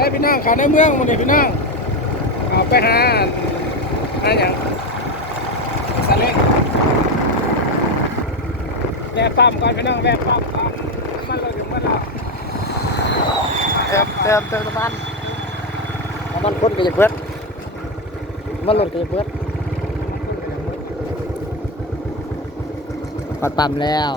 ได้พี่น้องเขาในเมืองหมันเลยพี่น้องเอาไปหาหาอย่างสาเล็กแวะปั๊มก่อนพี่น้องแวะปั๊มก่อนมันเราถึงเมื่อเราเติมเติมเติมน้ำมันน้ำมันคนก็จะเบิดน้ำมันรถก็จะเบิดปัดปั๊มแล้ว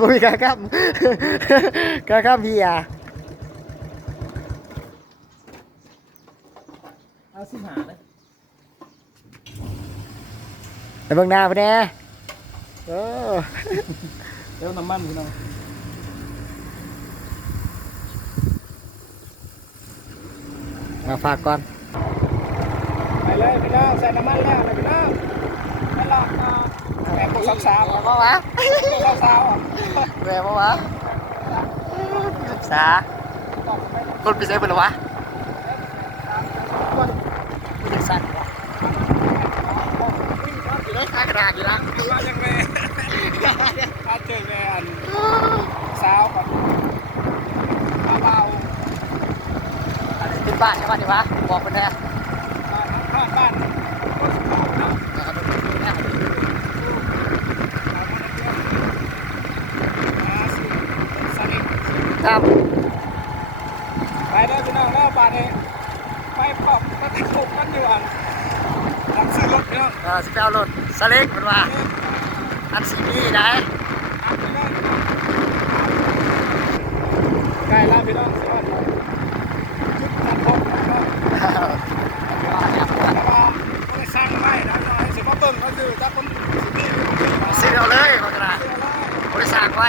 บ่มีกาครับกาครับพี่อะเอาสิหาเลยไปเบิ่งหน้าพุ่นแน่เออเดี๋ยวน้ำมันพี่น้องมาฝากก่อน ไปเลยพี่น้องใส่น้ำมันแล้วเลยพี่น้องไม่หลอกนะ แม่พวกสาวๆแม่อะบ่วะพวกสาวๆอะแม่บ่วะศึกษาคนไปใช้เพิ่นเหรอวะผู้จัดสรรวะอยู่ได้ค่ากระดาษอยู่นะคือว่ายังไงถ้าเจอแม่อันสาวก่อนเบาอันนี้เป็นบ้านใช่ป่ะนี่วะบอกเพิ่นแน่ๆบ้านบ้านบ้านคนสุดท้ายเนาะ นะครับแน่ มาสิสลิง ครับ ไปเด้อพี่น้องเด้อบ้านนี้ไปปอบก็ติดคุกกันอยู่อันทำซื้อรถพี่น้องเออสิไปเอารถสเล็กเพิ่นว่า อันสีนี้ได้ใกล้แล้วพี่น้องสวัสดีจุดตัดผมพี่น้องแต่ว่าก็ได้สร้างไว้นะน้อยสิมาเบิ่งก็คือถ้าคนสิมีหรือบ่มีเนาะ ซื้อเอาเลยเขาจะได้ เสื้อลาย บริษัทไว้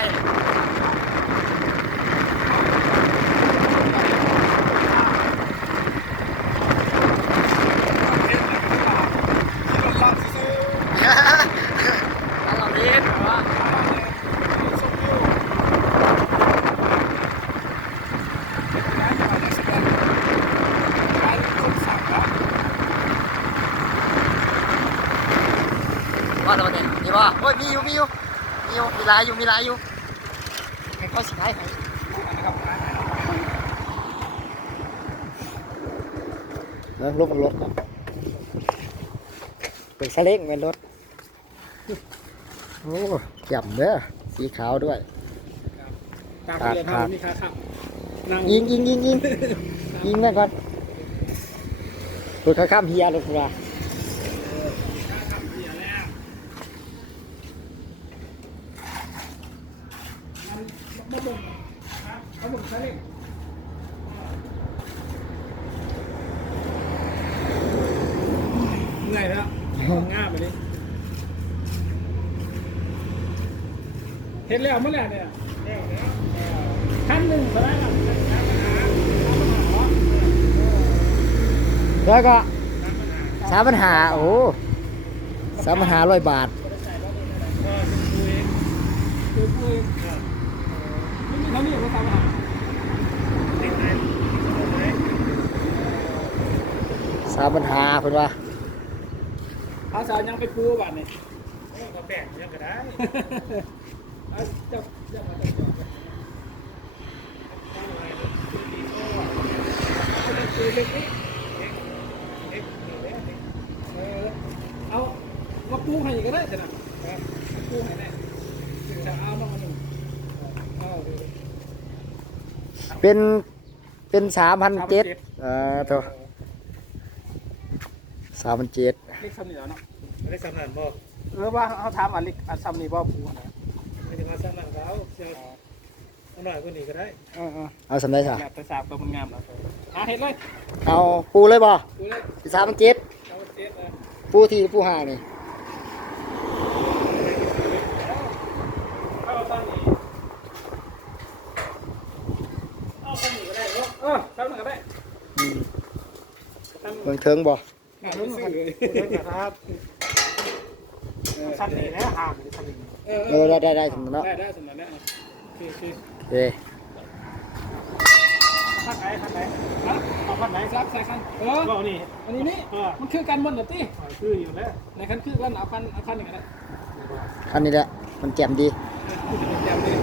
เอาเราเล่นว่าว่าเราเนี่ยนี่ว่าโอ้ ยมีอยู่มีอยู่มีอยู่มีหลายอยู่มีหลายอยู่ให้เขาสิขายให้เริ่มรถรถเป็นซาเล้งเป็นรถโอ้จำเด้อสีขาวด้วยตามไปเลยครับมีค่าขับนั่งยิงยิงยิงยิงยิงแม่ก่อนรถข้าข้ามเฮียรถพวา มาบ่งเอาบ่งใช้เลยเหนื่อยแล้วง่าไปเลย เห็นแล้วเมื่อไหร่เนี่ยขั้นหนึ่งก็ได้ละแล้วก็สามปัญหาโอ้สามปัญหาร้อยบาทสามปัญหาเพิ่นว่าภาษายังไปปูบ้านนี่ยก็แบ่งยังก็ได้ เอาเจ้าเจ้ามาเจ้าเอามาปูให้ก็ได้จ้ะนะปูให้ได้จะเอามาหนึ่งเอาเป็นเป็นสามพันเจ็ดเออโถสามพันเจ็ดเล็กซ้ำนี่แล้วเนาะได้สำนันบ่เออว่าเขาถามอันเล็กอันซ้ำนี่บ่ปูนะ ไม่ถึงว่าสำนันเขาเชียวเอาหน่อยกว่านี้ก็ได้เออเออเอาสำได้สะแบบแต่สาบตัวมันงามแล้วอะเห็นเลยเอาปูเลยบ่ปูเลยสามพันเจ็ดเอาเจ็ดเลยปูที่ปูห้านี่เอาซ้ำนี่เอาซ้ำนี่ก็ได้เนาะเออซ้ำนี่ก็ได้อืมซ้ำนี่เบิ่งเทิงบ่ อะรู้สึกเลย ครับ สันนี่แล้วห่างสันนี่ได้ได้ได้สมมติเได้ได้สลยโอเคโอเคโอขั้นไหนขั้นไหนครับอาขั้นไหนครับใส่ขั้นเออเอานี่อันนี้นี่มันคือกันบนเหรอตี้คืออยู่แล้วในขั้นคือกันเอาขั้นเอาขั้นอย่างไรขั้นนี้แหละมันแจ่มดีแจ่มดี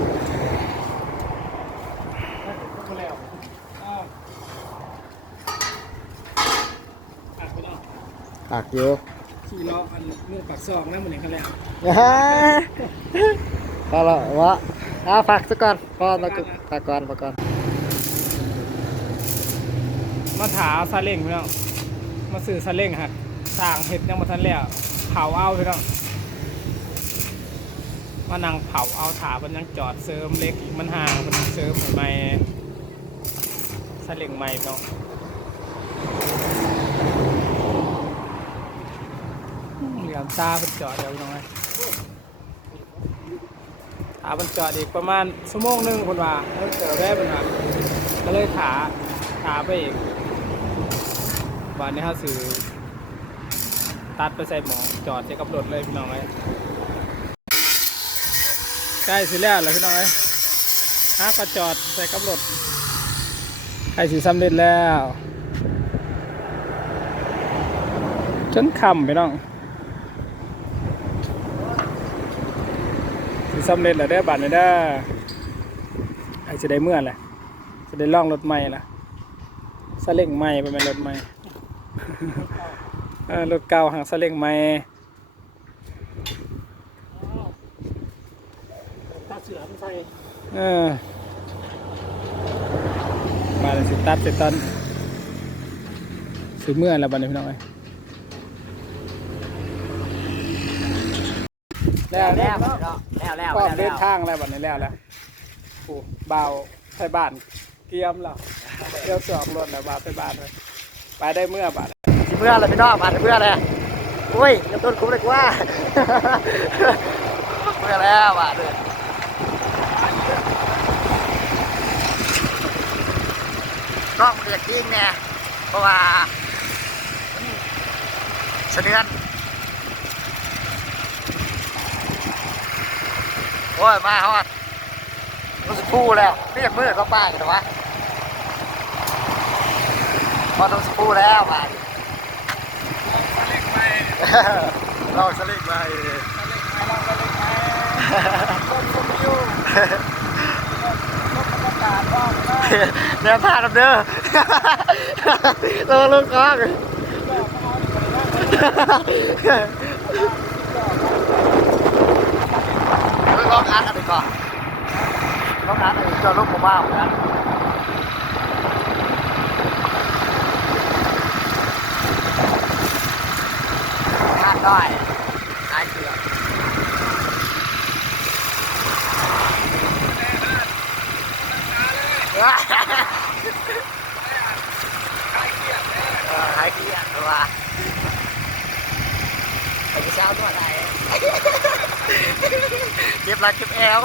อักอยู่ ขี่ล้ออันเมืองปากซองนั่นมันเองเขาแล้วเอาละวะเอาฝากซะก่อนก่อนแล้วก็ฝากก่อนฝากก่อนมาถาซาเล้งพี่น้องมาซื้อซาเล้งฮะสร้างเห็ดยังมาทันแล้วเผาเอาพี่น้องมานั่งเผาเอาถามันยังจอดเสริมเล็กอีกมันห่างมันเสริมใหม่ซาเล้งใหม่พี่น้อง เหลี่ยมตาเป็นจอดเดี๋ยวน้องไอ้ถามันจอดอีกประมาณชั่วโมงหนึ่งคนว่าเพิ่นเจอได้เป็นว่าก็เลยถาถาไปอีกวันนี้เขาซื้อตัดไปใส่หมอจอดใส่กับรถเลยพี่น้องเลยใกล้สิแล้วแหละพี่น้องเลยฮะก็จอดใส่กับรถใกล้สิสำเร็จแล้วจนคำพี่น้อง สิสำเร็จแล้วเด้อบัตรเด้อไอ้จะได้เมื่อแหละจะได้ล่องรถใหม่ละสเล็งใหม่ไปเป็นรถใหม่เออรถเก่าหางสเล็งใหม่ตาเสือมันใส่เออมาเลยสิตัดเสร็จตอนสิเมื่อแล้วบัดนี้พี่น้องเอ้ แล้วแล้ว แล้วแล้วก็แล้วเดินทางแล้วบัดนี้แล้วแล้วโอ้เบาไทยบ้านเกียมแล้วเดี๋ยวสอบรถแล้วบาไทยบ้านเลยไปได้เมื่อบาดสิเมื่อเลยพี่น้องมาทเมื่อเลยโอ้ยยังต้นคุ้มเลยว่าเมื่อแล้วมาทเลยกล้องมันอยากยิงแน่เพราะว่าสะเดือน โอ้ย มาฮอดรู้สึกคู่แล้วเรียกมือเขาป้ากันเหรอวะพอต้องสกูแล้วมาเราสลิงไปแนวท่าดำเด้อเราลูกคอก องอ่านอะไรก่อนลองอ่านอะไรจอลูกผมบ้าเหมือนกันอ่านได้หายเสือเออหายเกลียดตัวไอ้เช้าตัวไหน เก็บรักเก็บแอว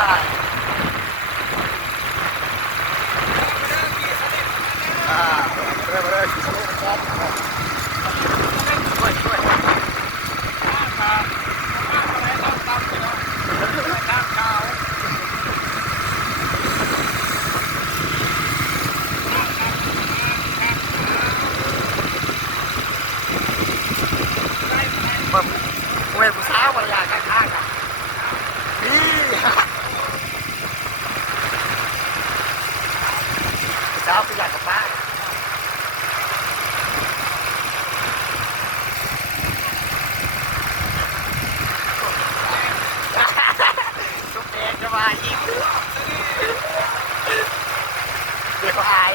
ายอ่าเริ่มเริ่มชิลล์ครับช่วยช่วยเปิดเว้ยผู้สาวมาอยากข้างๆอะนี่ผู้สาวก็อยากกับป้า สุดเองจะ มาอีกเดี๋ยวอาย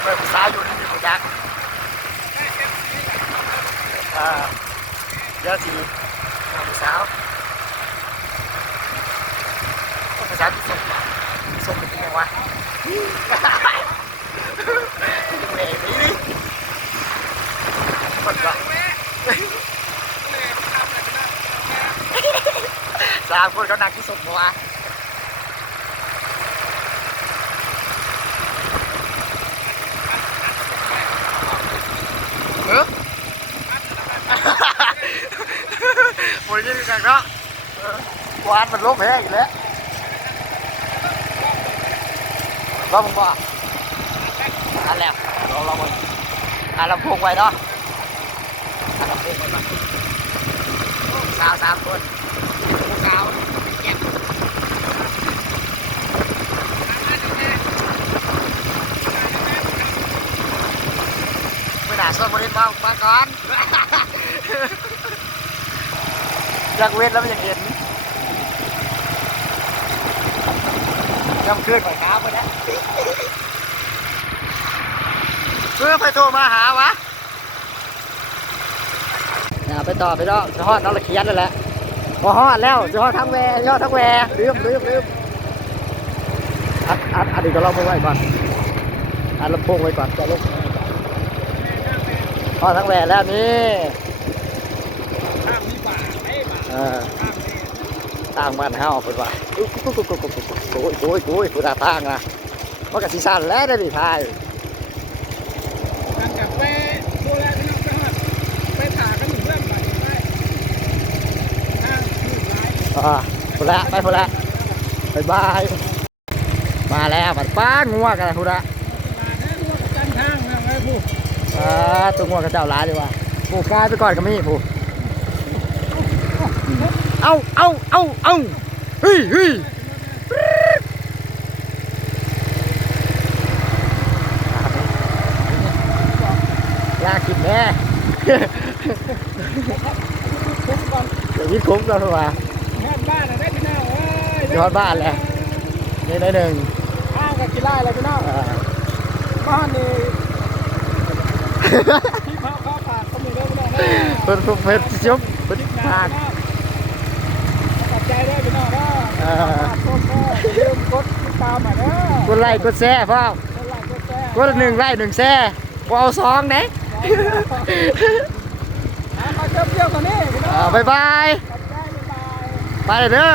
เมื่อผู้สาวอยู่นี่มีผู้ยักษ์อ่าเดี๋ยวทีหาผู้สาวผู้สาวที่ส่งส่งเป็นยังไงวะเมย์นี่คนละ สามคนเขาหนักที่สุดเพราะว่าเออหมดยังไงเนาะเออวานมันล้มแพ้อีกแล้วลองมึงบ่อันแล้วลองลองมึงอะลำโพงไว้เนาะอะลำโพงไว้ก่อนสาวสามคนผู้สาวแยก ไม่ด่าส่วนบริษัทมาก่อน อยากเว้นแล้วมันอยากเห็นจำเคืนก่อนครับไปนะเพื่อไปโทรมาหาวะน่ะไปต่อไปต่อจะฮอดน้องละเคียนนั่นแหละพอฮอดแล้วจะฮอดทั้งแวร์ยอดทั้งแวร์ลืมลืมลืมอัดอัดอัดอีกก็ลองไว้ก่อนอัดลำโพงไว้ก่อนจะลุก ฮอดทั้งแวร์แล้วนี่ข้ามมีป่าไม่ป่าเออข้ามนี่ทางบ้านเฮาเพิ่นว่าอุ๊ยโอ้ยโอ้ยโอ้ยโอ้ยผู้ทาทางนะมันก็สิสั่นแล้วได้อนี่ทายกันกับไปดูแลพี่น้องไปฮอดไปถ่ากันอยู่เพื่อนไปไปข้ามมืดหลายอ่าพุ่นละไปพุ่นละบ๊ายบายมาแล้วบัดป้างัวกันละพุ่นละ มาแน่นวดกันทางนะไอ้ผู้ อ่าตัวงัวกับเจ้าหลายดีว่าผูกกายไปก่อนก็มีผูกเอาเอาเอาเอาเฮ้ยเฮ้ยอยากกินแน่เดี๋ยววิทย์คุ้มกันเถอะว่าฮอดบ้านน่ะได้พี่น้องเอ้ยยอดบ้านแหละนี่ได้หนึ่งข้าวกับกีฬาอะไรพี่น้องอ่าบ้านนี่ ที่เขาเข้าปากก็มีเรื่องพี่น้องเด้อเพิ่นเพิ่นเพิ่นชุบเพิ่นทิพย์พานาดพี่น้องขอบใจด้วยพี่น้องเด้อเออฝากชมเด้ออย่าลืมกดติดตามมาเด้อกดไลค์กดแชร์พ่อ กดไลค์กดแชร์กดหนึ่งไลค์หนึ่งแชร์บ่เอาสองเด้อะมาเจอเที่ยวกันนี่พี่น้องอ่าบ๊ายบายขอบใจบ๊ายบายไปเด้อ